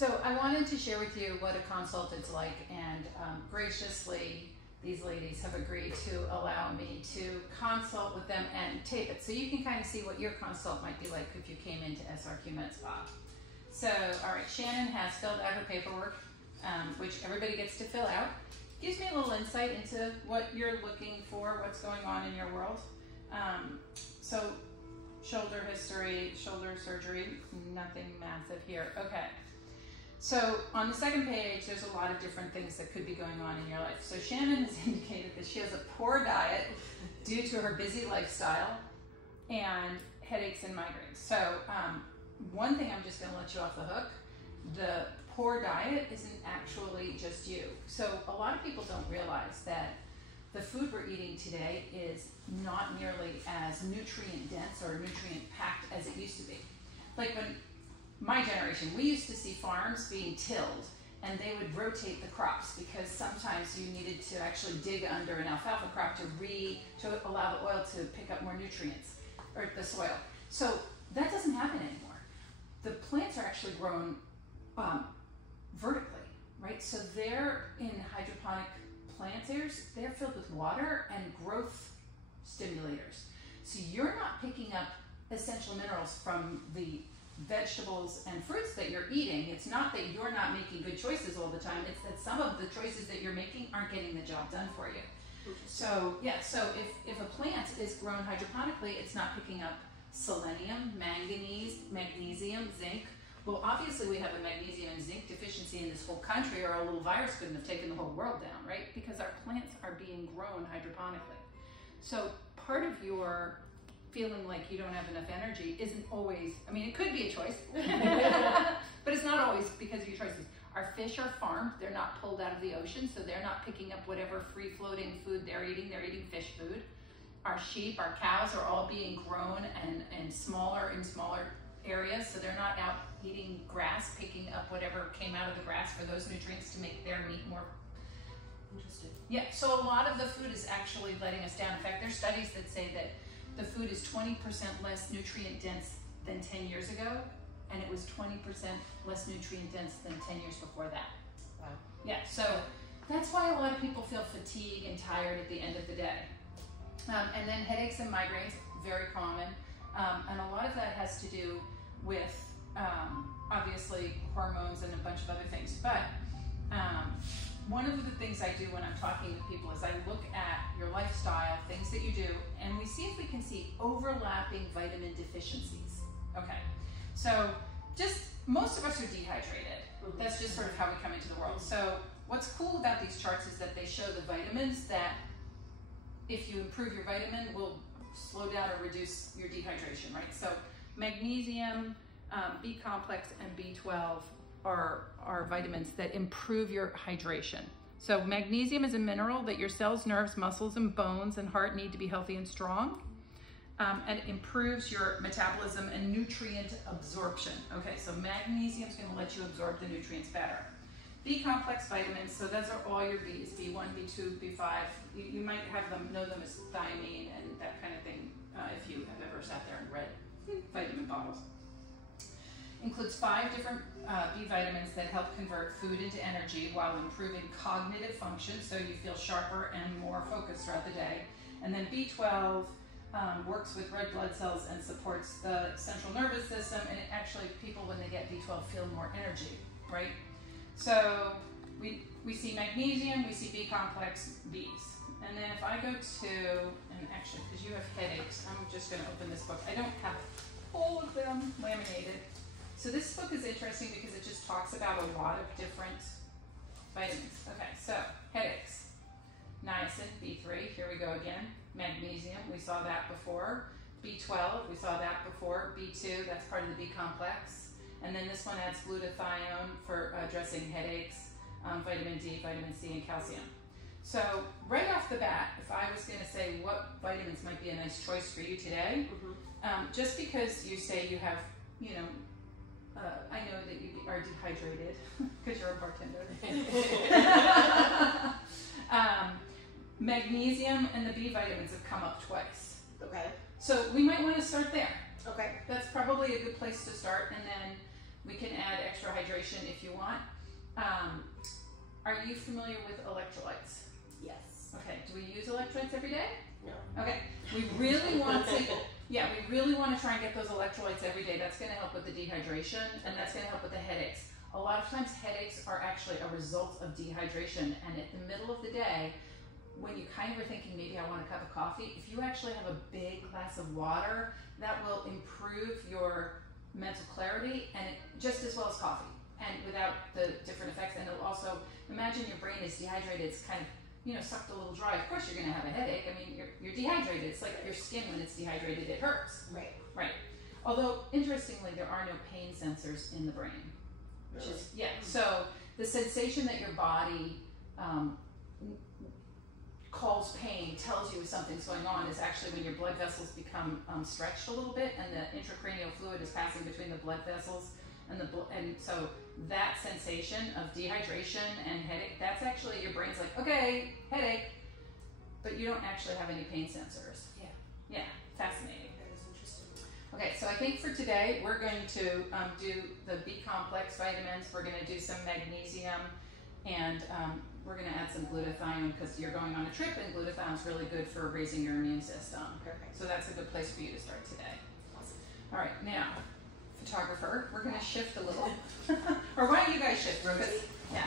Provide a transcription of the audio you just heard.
So I wanted to share with you what a consultant's like, and graciously these ladies have agreed to allow me to consult with them and tape it. So you can kind of see what your consult might be like if you came into SRQ Med Spa. So, all right, Shannon has filled out her paperwork, which everybody gets to fill out. Gives me a little insight into what you're looking for, what's going on in your world. So shoulder history, shoulder surgery, nothing massive here. Okay. So on the second page, there's a lot of different things that could be going on in your life. So Shannon has indicated that she has a poor diet due to her busy lifestyle and headaches and migraines. So one thing I'm just gonna let you off the hook, the poor diet isn't actually just you. So a lot of people don't realize that the food we're eating today is not nearly as nutrient dense or nutrient packed as it used to be. Like when my generation, we used to see farms being tilled and they would rotate the crops because sometimes you needed to actually dig under an alfalfa crop to allow the oil to pick up more nutrients, or the soil. So that doesn't happen anymore. The plants are actually grown vertically, right? So they're in hydroponic planters, they're filled with water and growth stimulators. So you're not picking up essential minerals from the vegetables and fruits that you're eating. It's not that you're not making good choices all the time, it's that some of the choices that you're making aren't getting the job done for you. So yeah, so if a plant is grown hydroponically, it's not picking up selenium, manganese, magnesium, zinc. Well, obviously we have a magnesium and zinc deficiency in this whole country, or a little virus couldn't have taken the whole world down, right? Because our plants are being grown hydroponically. So part of your feeling like you don't have enough energy isn't always, I mean, it could be a choice, but it's not always because of your choices. Our fish are farmed, they're not pulled out of the ocean, so they're not picking up whatever free-floating food they're eating fish food. Our sheep, our cows are all being grown and smaller in smaller areas, so they're not out eating grass, picking up whatever came out of the grass for those nutrients to make their meat more interesting. Yeah, so a lot of the food is actually letting us down. In fact, there's studies that say that the food is 20% less nutrient dense than 10 years ago, and it was 20% less nutrient dense than 10 years before that. Wow. Yeah, so that's why a lot of people feel fatigued and tired at the end of the day. And then headaches and migraines, very common. And a lot of that has to do with, obviously, hormones and a bunch of other things. But one of the things I do when I'm talking with people is I look at your lifestyle, things that you do, and we see if we can see overlapping vitamin deficiencies. Okay, so just most of us are dehydrated. That's just sort of how we come into the world. So what's cool about these charts is that they show the vitamins that, if you improve your vitamin, will slow down or reduce your dehydration, right? So magnesium, B complex, and B12 are vitamins that improve your hydration. So magnesium is a mineral that your cells, nerves, muscles, and bones and heart need to be healthy and strong. And it improves your metabolism and nutrient absorption. Okay, so magnesium is going to let you absorb the nutrients better. B complex vitamins, so those are all your Bs, B1, B2, B5. You might know them as thiamine and that kind of thing if you have ever sat there and read vitamin bottles. Includes 5 different B vitamins that help convert food into energy while improving cognitive function, so you feel sharper and more focused throughout the day. And then B12 works with red blood cells and supports the central nervous system, and it actually, people when they get B12 feel more energy, right? So we see magnesium, we see B complex, Bs. And then if I go to, and actually, because you have headaches, I'm just going to open this book. I don't have all of them laminated. So this book is interesting because it just talks about a lot of different vitamins. Okay, so headaches. Niacin, B3, here we go again. Magnesium, we saw that before. B12, we saw that before. B2, that's part of the B complex. And then this one adds glutathione for addressing headaches, vitamin D, vitamin C, and calcium. So right off the bat, if I was going to say what vitamins might be a nice choice for you today, just because you say you have, you know, I know that you are dehydrated because you're a bartender. Magnesium and the B vitamins have come up twice. Okay. So we might want to start there. Okay. That's probably a good place to start, and then we can add extra extra hydration if you want. Are you familiar with electrolytes? Yes. Okay, do we use electrolytes every day? No. Okay, we really want to, yeah, we really want to try and get those electrolytes every day. That's going to help with the dehydration, and that's going to help with the headaches. A lot of times headaches are actually a result of dehydration, and at the middle of the day, when you kind of are thinking maybe I want a cup of coffee, if you actually have a big glass of water, that will improve your mental clarity, and just as well as coffee, and without the different effects. And it'll also, imagine your brain is dehydrated, it's kind of, you know, sucked a little dry. Of course you're going to have a headache. I mean, you're dehydrated. It's like your skin when it's dehydrated, it hurts. Right. Right. Although, interestingly, there are no pain sensors in the brain. Which is, yeah. So the sensation that your body calls pain, tells you something's going on, is actually when your blood vessels become stretched a little bit, and the intracranial fluid is passing between the blood vessels and so that sensation of dehydration and headache, that's actually your brain's like, okay, headache, but you don't actually have any pain sensors. Yeah. Yeah, fascinating. That is interesting. Okay, so I think for today we're going to do the B complex vitamins. We're going to do some magnesium, and we're going to add some glutathione because you're going on a trip, and glutathione is really good for raising your immune system. Perfect. So that's a good place for you to start today. Awesome. All right, now, photographer, we're going to shift a little. Or why don't you guys shift? Rotate. Yeah.